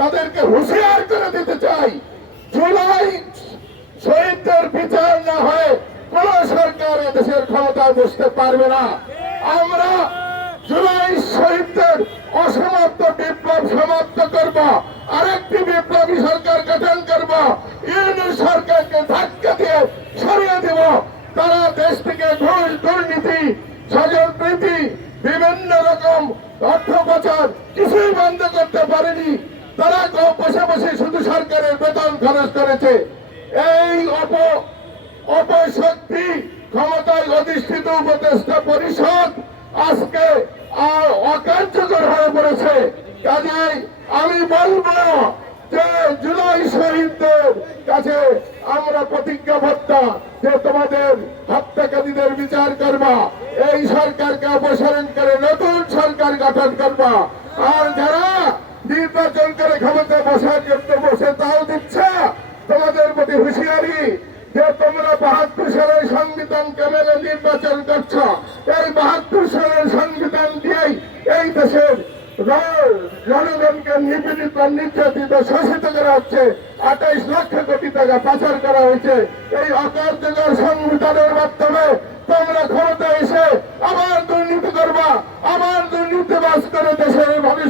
তাদেরকে হুঁশিয়ার করে দিতে চাই। জুলাই শহীদদের বিচার না হয় কোন সরকার দেশের ক্ষমতা বুঝতে পারবে না। আমরা জুলাই শহীদদের অসমাপ্ত বিপ্লব সমাপ্ত করব, আরেকটি বিপ্লবী সরকার গঠন করব, ইউনিয়ন সরকারকে ধাক্কা দিয়ে সরিয়ে দেব। তারা দেশ থেকে ঘুষ, দুর্নীতি, স্বজন প্রীতি, বিভিন্ন রকম অর্থ পাচার কিছুই বন্ধ করতে পারেনি। তারা বসে বসে শুধু সরকারের বেতন খরচ করেছে। এই অপ অপশক্তি ক্ষমতায় অধিষ্ঠিত উপদেষ্টা পরিষদ আজকে অকার্যকর হয়ে পড়েছে। কাজেই আমি বলব যে জুলাই শহীদদের কাছে আমরা প্রতিজ্ঞাবদ্ধ যে তোমাদের হত্যাকারীদের বিচার করবা, এই সরকারকে অপসারণ করে নতুন সরকার গঠন করবা। আর যারা নির্বাচন করে ক্ষমতা বসার জন্য বসে তাও দিচ্ছে। তোমাদের প্রতি হুঁশিয়ারি যে তোমরা বাহাত্তর সালের সংবিধানকে মেনে নির্বাচন করছ। এই বাহাত্তর সালের সংবিধান দিয়েই এই দেশের জনগণকে নিপীড়িত, নির্যাতিত শোষিত করা হচ্ছে। আঠাইশ লক্ষ কোটি টাকা পাচার করা হয়েছে। এই অকার্যকর সংবিধানের মাধ্যমে তোমরা ক্ষমতা এসে আবার দুর্নীতি করবা, আবার দুর্নীতিবাস করে দেশের মানুষকে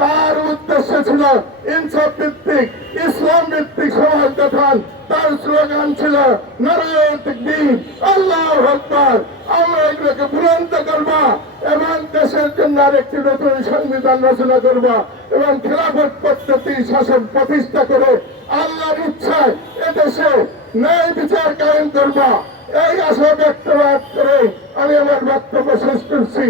তার উদ্দেশ্য ছিল ইনসাফ ভিত্তিক, ইসলাম ভিত্তিক সমাজ গঠন। তার স্লোগান ছিল আল্লাহ আকবার। আমরা এগুলোকে করব এবং দেশের জন্য আরেকটি নতুন সংবিধান রচনা করব এবং খেলাফত পদ্ধতি শাসন প্রতিষ্ঠা করে আল্লাহর ইচ্ছায় এদেশে ন্যায় বিচার কায়েম করব। এই আশা ব্যক্ত করে আমি আমার বক্তব্য শেষ করছি।